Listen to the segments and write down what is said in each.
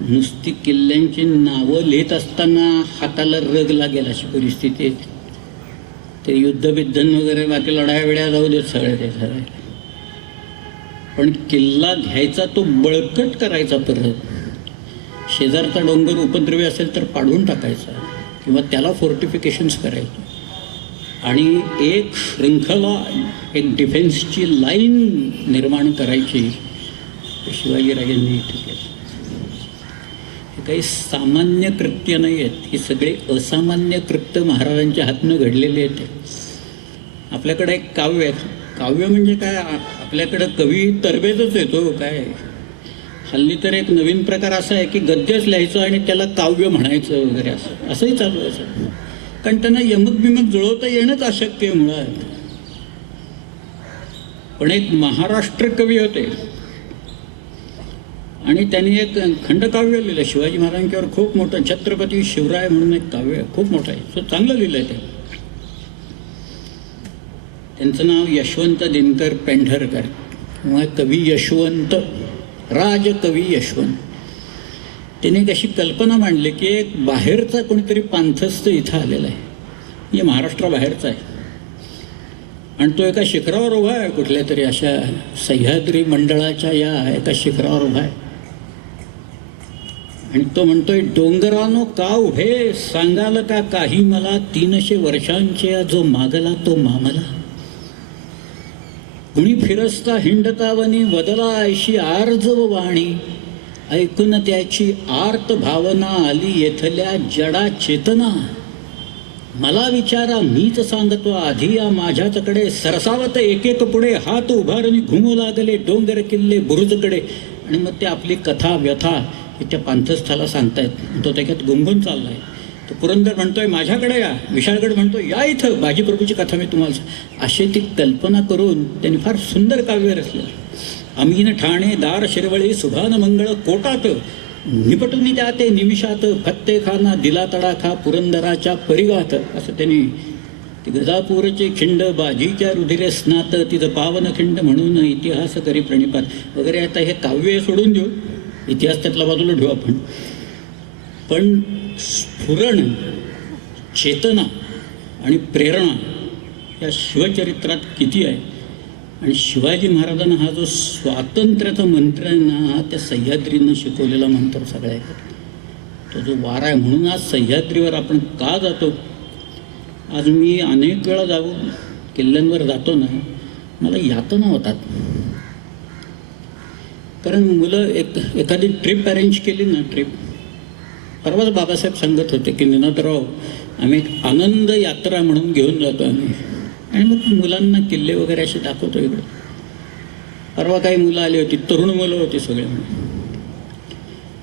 नुसती किल्ल्यांची नावं लिहित असताना हाताला रग लागेल अशी परिस्थिती आहे. ते युद्धबिद्धन वगैरे बाकी लढाया वेळा जाऊ देत सगळ्या ते सगळे, पण किल्ला घ्यायचा तो बळकट करायचा, परत शेजारचा डोंगर उपद्रवी असेल तर पाडून टाकायचा किंवा त्याला फोर्टिफिकेशन्स करायचे आणि एक शृंखला, एक डिफेन्सची लाईन निर्माण करायची. शिवाजीराजांनी इथे केलं. हे काही सामान्य कृत्य नाही आहेत, ही सगळे असामान्य कृत्य महाराजांच्या हातनं घडलेले आहेत. आपल्याकडे एक काव्य आहे. काव्य म्हणजे काय, आपल्याकडं कवी तरबेजच येतो काय. हल्ली तर एक नवीन प्रकार असा आहे की गद्यच लिहायचं आणि त्याला काव्य म्हणायचं वगैरे, असंही चालू आहे सर. कारण त्यांना यमक बिमक जुळवता येणंच अशक्य आहे मुळात. पण एक महाराष्ट्र कवी होते आणि त्यांनी एक खंडकाव्य लिहिलं शिवाजी महाराजांच्यावर, खूप मोठं, छत्रपती शिवराय म्हणून एक काव्य खूप मोठं आहे. तो चांगलं लिहिलं आहे ते. त्यांचं नाव यशवंत दिनकर पेंढरकर किंवा कवी यशवंत, राजकवी यशवंत. त्याने एक अशी कल्पना मांडली की एक बाहेरचा कोणीतरी पांथस्थ इथं आलेला आहे, म्हणजे महाराष्ट्राबाहेरचा आहे, आणि तो एका शिखरावर उभा आहे, कुठल्या तरी अशा सह्याद्री मंडळाच्या या एका शिखरावर उभा आहे. आणि तो म्हणतोय, डोंगरानो का उभे, सांगाल का काही मला, 300 वर्षांचे जो मागला तो मामला. कुणी फिरस्ता हिंडतावनी वदला ऐशी आर्जव वाणी, ऐकून त्याची आर्त भावना आली येथल्या जडा चेतना. मला विचारा मीच सांगतो आधी या माझ्याकडे, सरसावत एक एक पुढे हात उभारणी घुमू लागले डोंगर किल्ले बुरुजकडे. आणि मग ते आपली कथा व्यथा हे त्या पांथस्थाला सांगतायत. तो त्याच्यात गुंगून चाललाय. तो पुरंदर म्हणतोय माझ्याकडे या, विशाळगड म्हणतोय या इथं, बाजीप्रभूची कथा मी तुम्हाला. अशी ती कल्पना करून त्यांनी फार सुंदर काव्य रचलं. अमीन ठाणे दार शिरवळी सुभान मंगळ कोटात, निपटून जाते निमिषात, फत्तेखाना दिला तडाखा पुरंदराच्या परिघात. असं त्यांनी ती गजापूरचे खिंड बाजीच्या रुधिरे स्नात, तिचं पावन खिंड म्हणून इतिहास करी प्रणिपात वगैरे. आता हे काव्य सोडून देऊ, इतिहास त्यातला बाजूला ठेवू आपण. पण स्फुरण, चेतना आणि प्रेरणा या शिवचरित्रात किती आहे. आणि शिवाजी महाराजांना हा जो स्वातंत्र्याचा मंत्र आहे ना, हा त्या सह्याद्रीनं शिकवलेला मंत्र सगळ्या, तो जो वारा आहे. म्हणून आज सह्याद्रीवर आपण का जातो. आज मी अनेक वेळा जाऊन किल्ल्यांवर जातो ना, मला यातना होतात. कारण मुलं एखादी ट्रिप अरेंज केली ना, ट्रिप परवाच बाबासाहेब सांगत होते की निनादराव आम्ही एक आनंद यात्रा म्हणून घेऊन जातो आम्ही, आणि मग मुलांना किल्ले वगैरे असे दाखवतो इकडे. परवा काही मुलं आली होती, तरुण मुलं होती सगळे,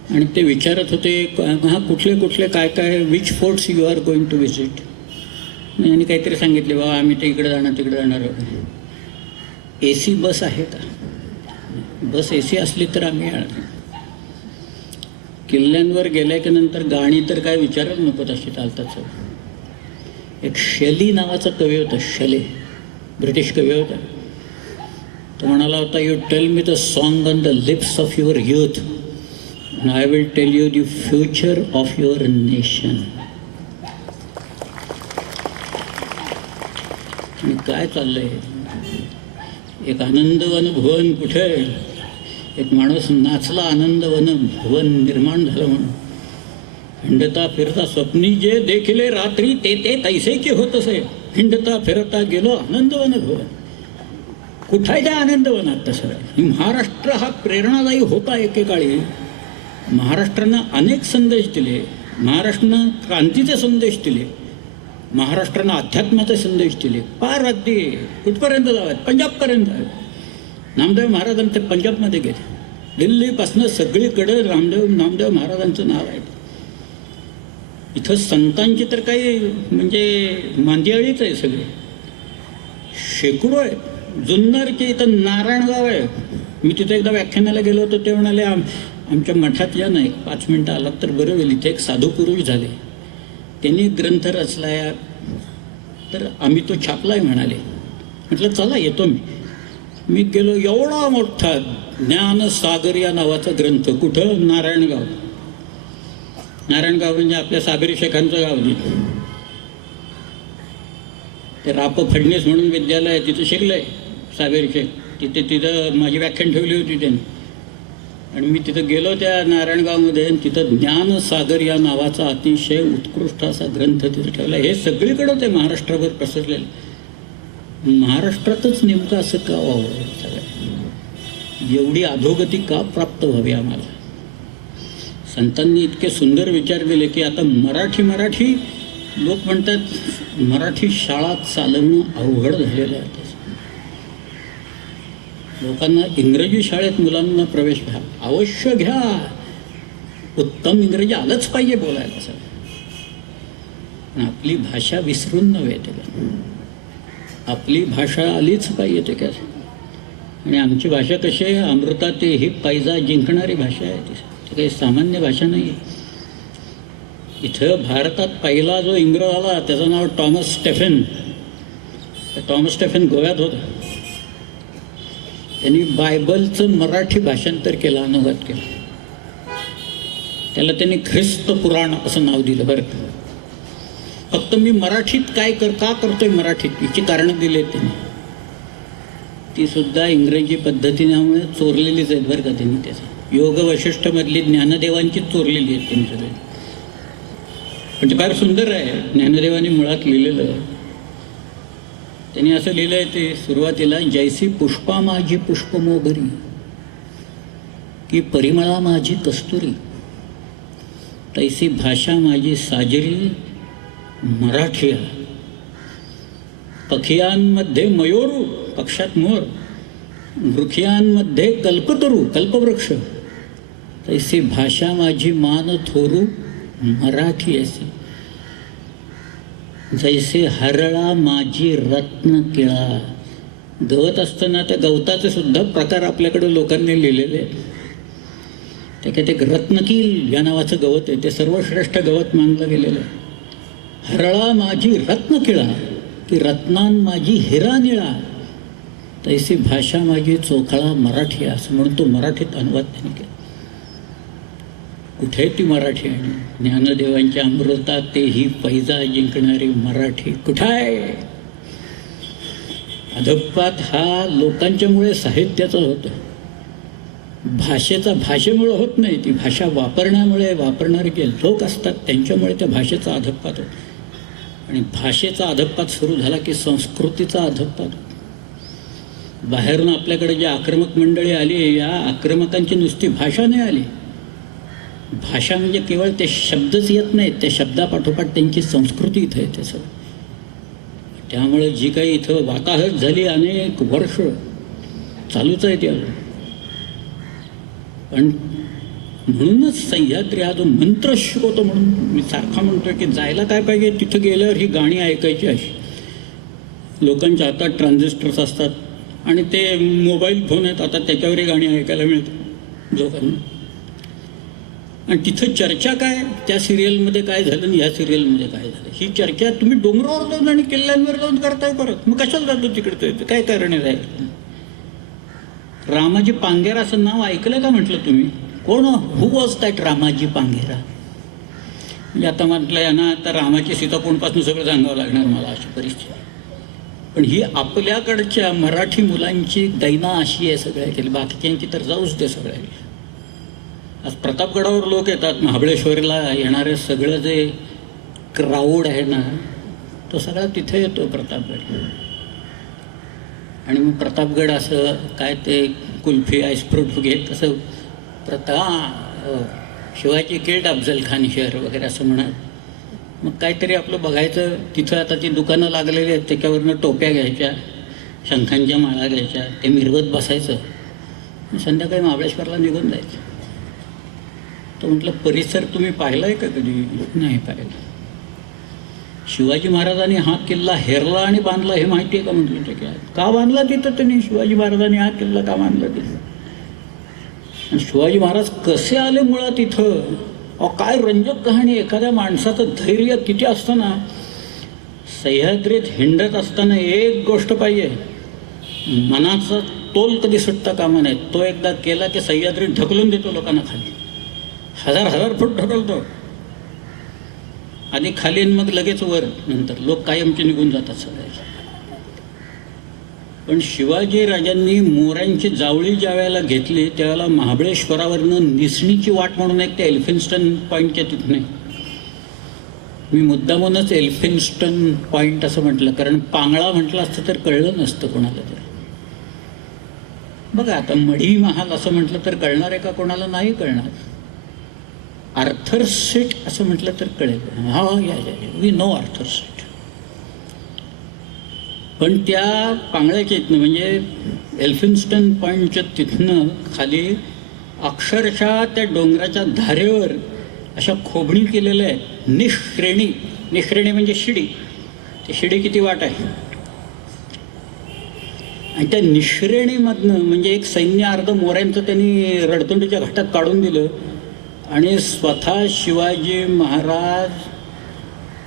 आणि ते विचारत होते हा कुठले कुठले काय काय, which forts you are going to visit. आणि काहीतरी सांगितले बाबा आम्ही ते इकडे जाणार तिकडे जाणार वगैरे. AC बस आहे का, बस AC असली तर आम्ही येणार. किल्ल्यांवर गेल्या की नंतर गाणी तर काय विचारच नको तशी चालतात. एक शेली नावाचा कवी होता, शेले, ब्रिटिश कवी होता. तो म्हणाला होता, you tell me the song on the lips of your youth and I will tell you the future of your nation. आणि काय चाललंय, एक आनंदवन भुवन कुठे आहे. एक माणूस नाचला, आनंदवन भुवन निर्माण झालं म्हणून. हिंडता फिरता स्वप्नी जे देखिले रात्री, ते ते तैसे की होत असे. हिंडता फिरता गेलो आनंदवन भुवन. कुठे त्या आनंदवनात तसं. महाराष्ट्र हा प्रेरणादायी होता एकेकाळी. महाराष्ट्रानं अनेक संदेश दिले. महाराष्ट्रानं क्रांतीचे संदेश दिले. महाराष्ट्रानं अध्यात्माचे संदेश दिले. पार अगदी कुठपर्यंत जावेत, पंजाबपर्यंत. नामदेव महाराजांचे पंजाबमध्ये गेले. दिल्लीपासनं सगळीकडे नामदेव महाराजांचं नाव आहे. इथं संतांची तर काही म्हणजे मांदियाळीच आहे सगळे, शेकडो आहे. जुन्नरचे इथं नारायणगाव आहे. मी तिथे एकदा व्याख्यानाला गेलो होतो, ते म्हणाले आमच्या मठात या नाही 5 मिनटं आलात तर बरं होईल. इथे एक साधू पुरुष झाले, त्यांनी ग्रंथ रचलाय, तर आम्ही तो छापलाय म्हणाले. म्हटलं चला येतो मी गेलो. एवढा मोठा ज्ञानसागर या नावाचा ग्रंथ, कुठं, नारायणगाव. नारायणगाव म्हणजे आपल्या साबरी शेखांचं गाव तिथं. ते राप फडणीस म्हणून विद्यालय आहे, तिथं शिकलं आहे साबरी शेख. तिथं माझी व्याख्यान ठेवली होती त्यांनी. आणि मी तिथं गेलो त्या नारायणगावमध्ये, आणि तिथं ज्ञानसागर या नावाचा अतिशय उत्कृष्ट असा ग्रंथ तिथं ठेवला. हे सगळीकडं ते महाराष्ट्राभर पसरलेलं. महाराष्ट्रातच नेमकं असं का व्हावं? सगळं एवढी अधोगती का प्राप्त व्हावी आम्हाला? संतांनी इतके सुंदर विचार दिले की आता मराठी लोक म्हणतात मराठी शाळा चालवणं अवघड झालेलं आहे. लोकांना इंग्रजी शाळेत मुलांना प्रवेश घ्या, अवश्य घ्या. उत्तम इंग्रजी आलंच पाहिजे बोलायला सर. पण आपली भाषा विसरून नव्हे ते का, आपली भाषा आलीच पाहिजे ते काय. आणि आमची भाषा कशी आहे, अमृताते ही पैजा जिंकणारी भाषा आहे. ती काही सामान्य भाषा नाही. इथं भारतात पहिला जो इंग्रज आला त्याचं नाव टॉमस स्टेफन. टॉमस स्टेफन गोव्यात होता. त्यांनी बायबलचं मराठी भाषांतर केलं, अनुवाद केला. त्याला त्यांनी ख्रिस्त पुराण असं नाव दिलं. बरं, फक्त मी मराठीत का करतोय मराठीत याची कारणं दिली आहेत त्यांनी. ती सुद्धा इंग्रजी पद्धतीने चोरलेलीच आहेत बरं का त्यांनी. त्याचं योग वैशिष्ट्यमधली ज्ञानदेवांची चोरलेली आहेत त्यांनी सगळे. पण ते फार सुंदर आहे. ज्ञानदेवांनी मुळात लिहिलेलं. त्यांनी असं लिहिलं आहे ते सुरुवातीला, जैसी पुष्पा माझी पुष्पमोगरी, की परिमळा माझी कस्तुरी, तैसी भाषा माझी साजरी मराठिया. पखियांमध्ये मयोरू, पक्षात मोर, वृक्षांमध्ये कल्पतरू, कल्पवृक्ष, तैसी भाषा माझी मान थोरू मराठी असे. जैसे हरळा माझी रत्न किळा. गवत असताना त्या गवताचे सुद्धा प्रकार आपल्याकडे लोकांनी लिहिलेले आहेत. त्याच्यात एक रत्नकील या नावाचं गवत आहे, ते सर्वश्रेष्ठ गवत मानलं गेलेलं आहे. हरळा माझी रत्नकिळा, की रत्नां माझी हिरा निळा, तैसी भाषा माझी चोखळा मराठी, असं म्हणून तो मराठीत अनुवाद त्यांनी केला. कुठे ती मराठी? आणि ज्ञानदेवांच्या अमृता तेही पैजा जिंकणारी मराठी कुठं आहे? अधपात हा लोकांच्यामुळे साहित्याचा होतो. भाषेमुळे होत नाही. ती भाषा वापरण्यामुळे, वापरणारे जे लोक असतात त्यांच्यामुळे त्या भाषेचा अधपात होतो. आणि भाषेचा अधपात सुरू झाला की संस्कृतीचा अधपात होतो. बाहेरून आपल्याकडे जी आक्रमक मंडळी आली, या आक्रमकांची नुसती भाषा नाही आली. भाषा म्हणजे केवळ ते शब्दच येत नाहीत, त्या शब्दापाठोपाठ त्यांची संस्कृती इथं येते सर. त्यामुळे जी काही इथं वाताहत झाली अनेक वर्ष चालूच आहे त्या. पण म्हणूनच सह्याद्री हा जो मंत्र शिकवतो म्हणून मी सारखा म्हणतोय की जायला काय पाहिजे, तिथं गेल्यावर ही गाणी ऐकायची अशी. लोकांच्या हातात ट्रान्झिस्टर्स असतात आणि ते मोबाईल फोन आहेत, आता त्याच्यावरही गाणी ऐकायला मिळतात लोकांना. आणि तिथं चर्चा काय, त्या सिरियलमध्ये काय झालं आणि ह्या सिरियलमध्ये काय झालं, ही चर्चा तुम्ही डोंगरावर जाऊन आणि किल्ल्यांवर जाऊन करताय परत. मग कशाला जातो तिकडे? काय कारण आहे? रामाजी पांगेरा असं नाव ऐकलं का म्हटलं तुम्ही? कोण? Who was that Ramaji Pangera? म्हणजे आता म्हटलं या ना, आता रामाची सीताकोणपासून सगळं सांगावं लागणार मला, अशी परिस्थिती. पण ही आपल्याकडच्या मराठी मुलांची दैना अशी आहे सगळ्या केली. बाकीच्यांची तर जाऊच दे सगळ्या. आज प्रतापगडावर लोक येतात, महाबळेश्वरला येणारे सगळं जे क्राऊड आहे ना, तो सगळा तिथे येतो प्रतापगड. आणि मग प्रतापगड असं काय ते कुल्फी आईस्फ्रूट घेत तसं शिवाजी किल्ड अफजल खान शहर वगैरे असं म्हणत. मग काहीतरी आपलं बघायचं. तिथं आता ती दुकानं लागलेली आहेत, त्याच्यावरनं टोप्या घ्यायच्या, शंखांच्या माळा घ्यायच्या, ते मिरवत बसायचं. संध्याकाळी महाबळेश्वरला निघून जायचं. तो म्हटलं परिसर तुम्ही पाहिला आहे का कधी? नाही पाहिलं. शिवाजी महाराजांनी हा किल्ला हेरला आणि बांधला हे माहिती आहे का? म्हटलं ते काय, का बांधला तिथं त्यांनी? शिवाजी महाराजांनी हा किल्ला का बांधला तिथं? आणि शिवाजी महाराज कसे आले मुळात इथं? काय रंजक कहाणी. एखाद्या माणसाचं धैर्य किती असतं ना. सह्याद्रीत हिंडत असताना एक गोष्ट पाहिजे, मनाचा तोल कधी सुटता कामा नये. तो एकदा केला की सह्याद्रीत ढकलून देतो लोकांना खाली. हजार फूट ढकलतो. आधी खाली आणि मग लगेच वर, नंतर लोक कायमचे निघून जातात सगळे. पण शिवाजी राजांनी मोऱ्यांची जावळी ज्या वेळेला घेतली त्यावेळेला महाबळेश्वरावरनं निसणीची वाट म्हणून एक ते एल्फिन्स्टन पॉईंटच्या तिथून, मी मुद्दामूनच एल्फिन्स्टन पॉईंट असं म्हटलं कारण पांगळा म्हटलं असतं तर कळलं नसतं कोणाला तर. बघा आता मढी महाल असं म्हटलं तर कळणार आहे का कोणाला? नाही कळणार. आर्थर सीट असं म्हटलं तर कळेल, हा या वी नो आर्थर सीट. पण त्या पांगळ्याच्या इथनं म्हणजे एल्फिन्स्टन पॉईंटच्या तिथनं खाली अक्षरशः त्या डोंगराच्या धारेवर अशा खोबणी केलेल्या आहेत निश्रेणी. निश्रेणी म्हणजे शिडी. ती शिडी किती वाट आहे आणि त्या निश्रेणीमधनं म्हणजे एक सैन्य अर्ध मोऱ्यांचं त्यांनी रडतुंडीच्या घाटात काढून दिलं आणि स्वतः शिवाजी महाराज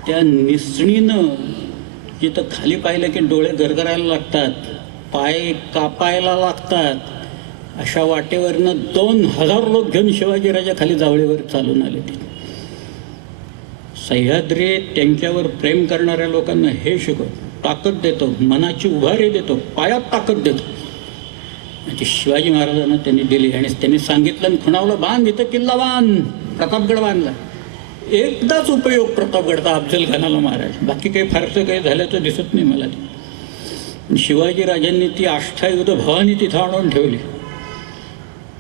त्या निसणीनं जिथं खाली पाहिलं की डोळे गरगरायला लागतात, पाय कापायला लागतात, अशा वाटेवरनं 2000 लोक घेऊन शिवाजीराजा खाली जावळीवर चालून आले. सह्याद्री त्यांच्यावर प्रेम करणाऱ्या लोकांना हे शिकवतो, ताकद देतो, मनाची उभारी देतो, पायात ताकद देतो. ती शिवाजी महाराजांना त्यांनी दिली आणि त्यांनी सांगितलं खुणावलं, बांध इथं किल्ला बांध. प्रतापगड बांधला. एकदाच उपयोग प्रतापगडचा अफजल खानाला महाराज, बाकी काही फारसं काही झाल्याचं दिसत नाही मला. ती शिवाजीराजांनी ती आष्ठायुध भवानी तिथं आणून ठेवली.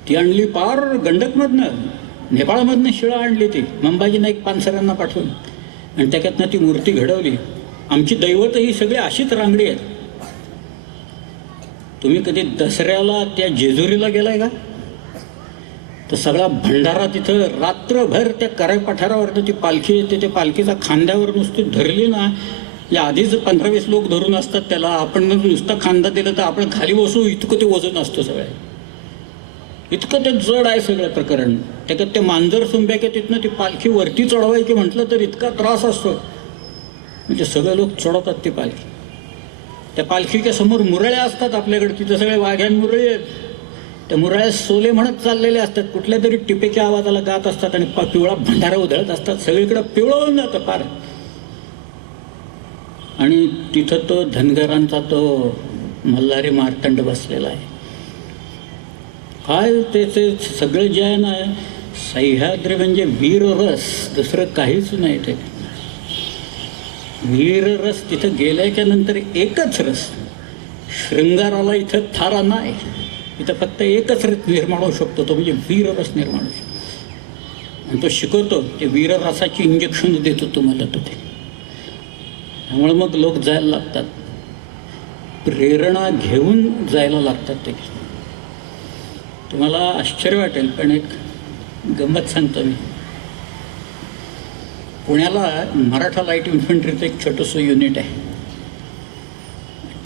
ती आणली पार गंडकमधनं, नेपाळमधनं शिळा आणली ती मंबाजी नाईक पानसरांना पाठवून आणि त्याच्यातनं ती मूर्ती घडवली. आमची दैवत ही सगळी अशीच रांगडी आहेत. तुम्ही कधी दसऱ्याला त्या जेजुरीला गेलाय का? तर सगळा भंडारा तिथं रात्रभर त्या कराय पठारावरनं ती पालखी येते. त्या पालखीचा खांद्यावर नुसती धरली ना, या आधीच 15-20 लोक धरून असतात त्याला. आपण नुसता खांदा दिला तर आपण खाली बसू इतकं ते वजन असतं सगळं, इतकं ते जड आहे सगळं प्रकरण. त्याच्यात ते मांजर सुंब्याके तिथनं ती पालखी वरती चढवायची म्हटलं तर इतका त्रास असतो. म्हणजे सगळे लोक चढवतात ती पालखी. त्या पालखीच्या समोर मुरळ्या असतात आपल्याकडे, तिथं सगळे वाघ्यान मुरळी आहेत. त्या मुरळ्या सोले म्हणत चाललेले असतात, कुठल्या तरी टिपेच्या आवाजाला गात असतात आणि पिवळा भंडारा उधळत असतात. सगळीकडे पिवळवून जातं पार. आणि तिथं तो धनगरांचा तो मल्हारी मार्तंड बसलेला आहे. काय त्याचे सगळं जे आहे ना, सह्याद्री म्हणजे वीररस, दुसरं काहीच नाही. ते वीररस तिथं गेल्याच्या नंतर एकच रस. शृंगाराला इथं थारा नाही, इथं फक्त एकच रस निर्माण होऊ शकतो, तो म्हणजे वीररस निर्माण होऊ शकतो. आणि तो शिकवतो, ते वीररसाची इंजेक्शन देतो तुम्हाला तो. ते त्यामुळे मग लोक जायला लागतात, प्रेरणा घेऊन जायला लागतात. ते तुम्हाला आश्चर्य वाटेल पण एक गंमत सांगतो मी. पुण्याला मराठा लाईट इन्फंट्रीचं एक छोटंसं युनिट आहे.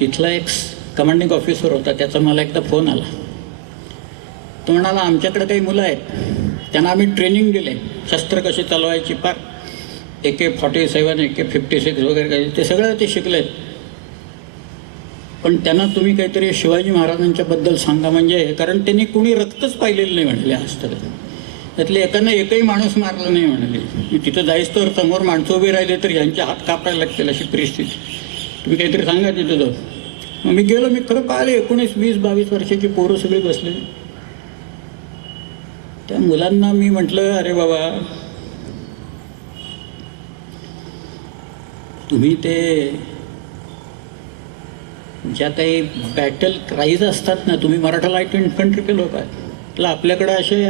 तिथला एक कमांडिंग ऑफिसर होता, त्याचा मला एकदा फोन आला. तो म्हणाला, आमच्याकडे काही मुलं आहेत, त्यांना आम्ही ट्रेनिंग दिले, शस्त्र कशी चालवायची, पार AK-47 AK-56 वगैरे काही ते सगळं ते शिकलेत. पण त्यांना तुम्ही काहीतरी शिवाजी महाराजांच्याबद्दल सांगा, म्हणजे कारण त्यांनी कुणी रक्तच पाहिलेलं नाही म्हणाले असतं. त्यातले एकानं एकही माणूस मारला नाही म्हणाले. तिथं जायचं तर समोर माणसं उभी राहिले तर यांचे हात कापायला लागतील अशी परिस्थिती. तुम्ही काहीतरी सांगा तिथं जाऊ. मग मी गेलो, मी खरं पाहिले 19, 20, 22 वर्षाची पोरं सगळी बसले. त्या मुलांना मी म्हटलं, अरे बाबा तुम्ही ते ज्या काही बॅटल क्राईज असतात ना, तुम्ही मराठा लाईट इन्फंट्रीचे लोक आहेत, आपल्याकडे असे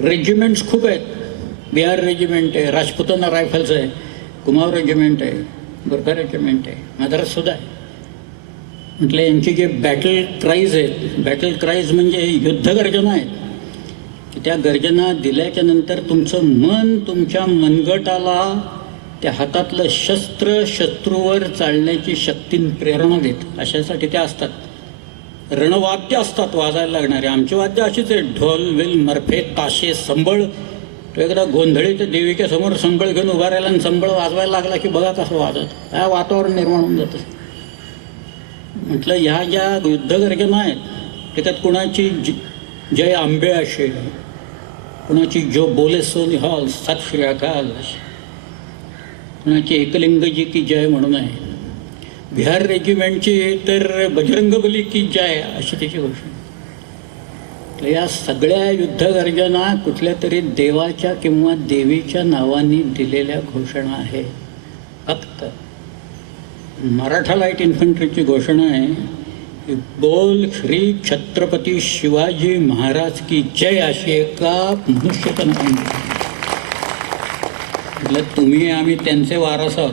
रेजिमेंट्स खूप आहेत. बिहार रेजिमेंट आहे, राजपुताना रायफल्स आहे, कुमाव रेजिमेंट आहे, गोरखा रेजिमेंट आहे, मद्राससुद्धा आहे. म्हटलं यांची जे बॅटल क्राईज आहेत, बॅटल क्राईज म्हणजे युद्धगर्जना आहेत, की त्या गर्जना दिल्याच्या नंतर तुमचं मन तुमच्या मनगटाला त्या हातातलं शस्त्र शत्रूवर चालण्याची शक्ती प्रेरणा देत, अशासाठी त्या असतात. रणवाद्य असतात वाजायला लागणारे. आमची वाद्य अशीच आहे, ढोल विल मर्फे ताशे संबळ. तो एकदा गोंधळी तर देवीच्या समोर संबळ घेऊन उभा राहिला आणि संबळ वाजवायला लागला की बघा कसं वाजत, काय वातावरण निर्माण होऊन जातं. म्हटलं ह्या ज्या युद्धगर्जना आहेत त्याच्यात कुणाची जय आंबे असे, कुणाची जो बोले सो निहाल, सत श्री अकाल अशी. कोणाची एकलिंगजी की जय म्हणून आहे, बिहार रेजिमेंटची तर बजरंगबली की जय अशी त्याची घोषणा. तर या सगळ्या युद्धगर्जना कुठल्या तरी देवाच्या किंवा देवीच्या नावाने दिलेल्या घोषणा आहे. फक्त मराठा लाईट इन्फंट्रीची घोषणा आहे की बोल श्री छत्रपती शिवाजी महाराज की जय, अशी एका मनुष्याचं नाव. म्हटलं तुम्ही आम्ही त्यांचे वारस आहोत,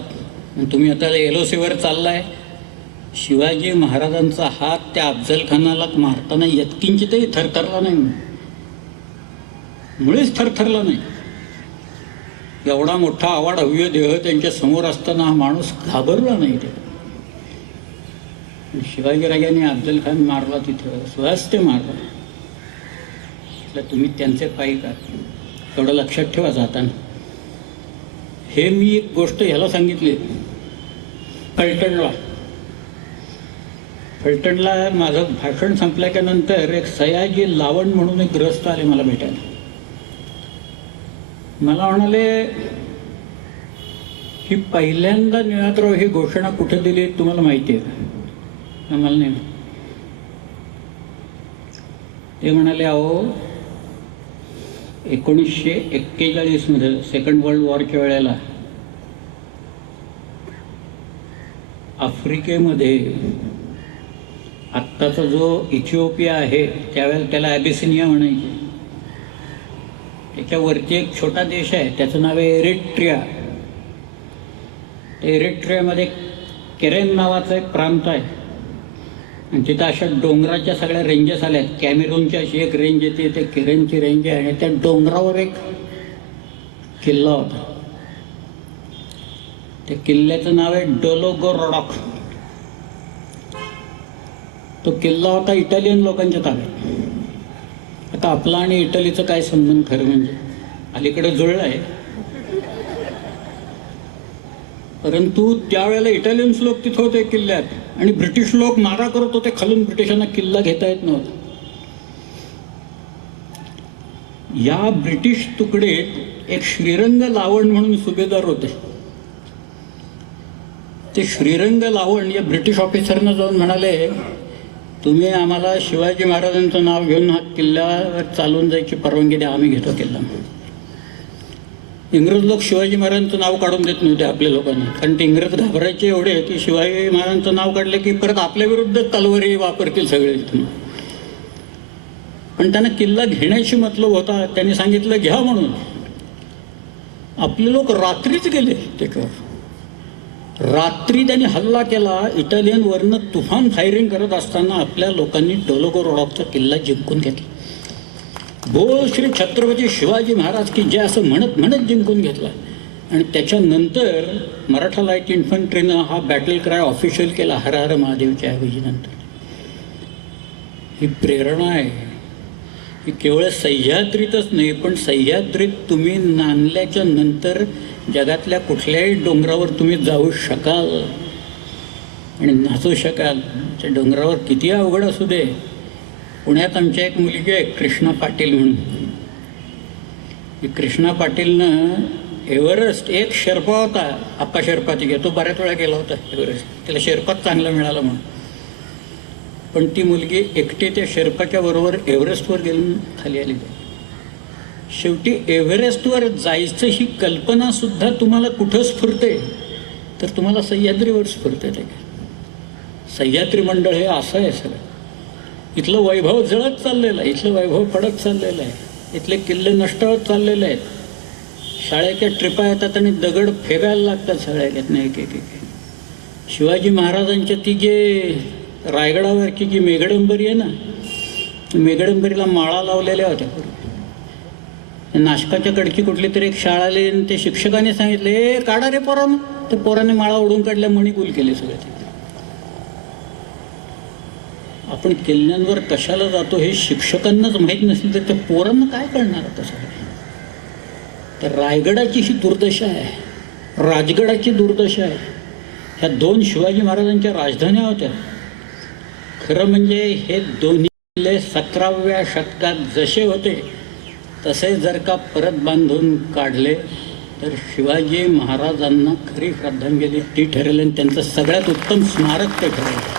तुम्ही आता LOCवर चाललाय. शिवाजी महाराजांचा हात त्या अफजल खानाला मारताना यत्किंचितही थरथरला नाही, मुळेच थरथरला नाही. एवढा मोठा अवाढव्य देह त्यांच्या समोर असताना हा माणूस घाबरला नाही. ते शिवाजीराजांनी अफजल खान मारला, तिथं स्वास्थ्य मारला. तुम्ही त्यांचे पायी का, एवढं लक्षात ठेवा जाताना. हे मी एक गोष्ट ह्याला सांगितली फलटणला माझं भाषण संपल्याच्या नंतर एक सयाजी लावण म्हणून एक ग्रस्त आले मला भेटायला. मला म्हणाले की पहिल्यांदा निळातराव ही घोषणा कुठे दिली तुम्हाला माहिती आहे का? मला नाही. ते म्हणाले अहो 1941 मध्ये सेकंड वर्ल्ड वॉरच्या वेळेला आफ्रिकेमध्ये आत्ताचा जो इथिओपिया आहे त्यावेळेला त्याला ॲबिसिनिया म्हणायचे, त्याच्यावरती एक छोटा देश आहे त्याचं नाव आहे एरिट्रिया. एरिट्रियामध्ये केरेन नावाचा एक प्रांत आहे आणि तिथं अशा डोंगराच्या सगळ्या रेंजेस आल्या आहेत. कॅमेरूनची अशी एक रेंज येते, ते केरेनची रेंज आहे आणि त्या डोंगरावर एक किल्ला होता. त्या किल्ल्याचं नाव आहे डोलोगोरोडॉक. तो किल्ला होता इटालियन लोकांच्या ताब्यात. आता आपला आणि इटलीचं काय संबंध खरं म्हणजे, अलीकडे जुळलं आहे. परंतु त्यावेळेला इटालियन्स लोक तिथं होते किल्ल्यात आणि ब्रिटिश लोक मारा करत होते खालून, ब्रिटिशांना किल्ला घेता येत नव्हता. या ब्रिटिश तुकडेत एक श्रीरंग लावण म्हणून सुभेदार होते. ते श्रीरंग लावण या ब्रिटिश ऑफिसरनं जाऊन म्हणाले तुम्ही आम्हाला शिवाजी महाराजांचं नाव घेऊन हा किल्ल्यावर चालून जायची परवानगी द्या, आम्ही घेतो किल्ला. इंग्रज लोक शिवाजी महाराजांचं नाव काढून देत नव्हते आपल्या लोकांना, कारण ते इंग्रज घाबरायचे एवढे की शिवाजी महाराजांचं नाव काढलं की परत आपल्या विरुद्ध तलवारी वापरतील सगळे. पण त्यांना किल्ला घेण्याशी मतलब होता. त्यांनी सांगितलं घ्या म्हणून. आपले लोक रात्रीच गेले त्याच्यावर. रात्री त्यांनी हल्ला केला. इटालियनवरनं तुफान फायरिंग करत असताना आपल्या लोकांनी डोलोगोरोडॉकचा किल्ला जिंकून घेतला. बोल श्री छत्रपती शिवाजी महाराज की जय असं म्हणत म्हणत जिंकून घेतला. आणि त्याच्यानंतर मराठा लाईट इन्फंट्रीनं हा बॅटल क्राय ऑफिशियल केला, हर हर महादेवच्या ऐवजीनंतर. ही प्रेरणा आहे. ही केवळ सह्याद्रीतच नाही, पण सह्याद्रीत तुम्ही नांदल्याच्या नंतर जगातल्या कुठल्याही डोंगरावर तुम्ही जाऊ शकाल आणि नाचू शकाल. त्या डोंगरावर किती अवघड असू दे. पुण्यात आमच्या एक मुलगी आहे कृष्णा पाटील म्हणून. कृष्णा पाटीलनं एव्हरेस्ट, एक शेर्पा होता आप्पा शेर्पा, तिघे तो बऱ्याच वेळा गेला होता एव्हरेस्ट, त्याला शेर्पाच चांगला मिळाला म्हणून. पण ती मुलगी एकटी त्या शेर्पाच्या बरोबर एव्हरेस्टवर गेली, खाली आली. शेवटी एव्हरेस्टवर जायचं ही कल्पनासुद्धा तुम्हाला कुठं स्फुरते तर तुम्हाला सह्याद्रीवर स्फुरते. ते सह्याद्री मंडळ हे असं आहे सगळं. इथलं वैभव जळत चाललेलं आहे, इथलं वैभव पडत चाललेलं आहे, इथले किल्ले नष्ट होत चाललेले आहेत. शाळेच्या ट्रिपा येतात आणि दगड फेकायला लागतात सगळ्यातनं एक एक एक. शिवाजी महाराजांच्या ती जे रायगडावरची जी मेघडंबरी आहे ना, मेघडंबरीला माळा लावलेल्या होत्या. नाशकाच्या कडची कुठली तरी एक शाळा आली आणि ते शिक्षकाने सांगितले काढा रे पोरानं. ते पोराने माळा उडून काढल्या, मणिकूल केले सगळे. आपण किल्ल्यांवर कशाला जातो हे शिक्षकांनाच माहीत नसेल तर त्या पोरांना काय कळणार आता सगळं. तर रायगडाची ही दुर्दशा आहे, राजगडाची दुर्दशा आहे. ह्या दोन शिवाजी महाराजांच्या राजधान्या होत्या. खरं म्हणजे हे दोन्ही किल्ले 17व्या शतकात जसे होते तसे जर का परत बांधून काढले तर शिवाजी महाराजांना खरी श्रद्धांजली ती ठरेल आणि त्यांचं सगळ्यात उत्तम स्मारक ते ठरेल.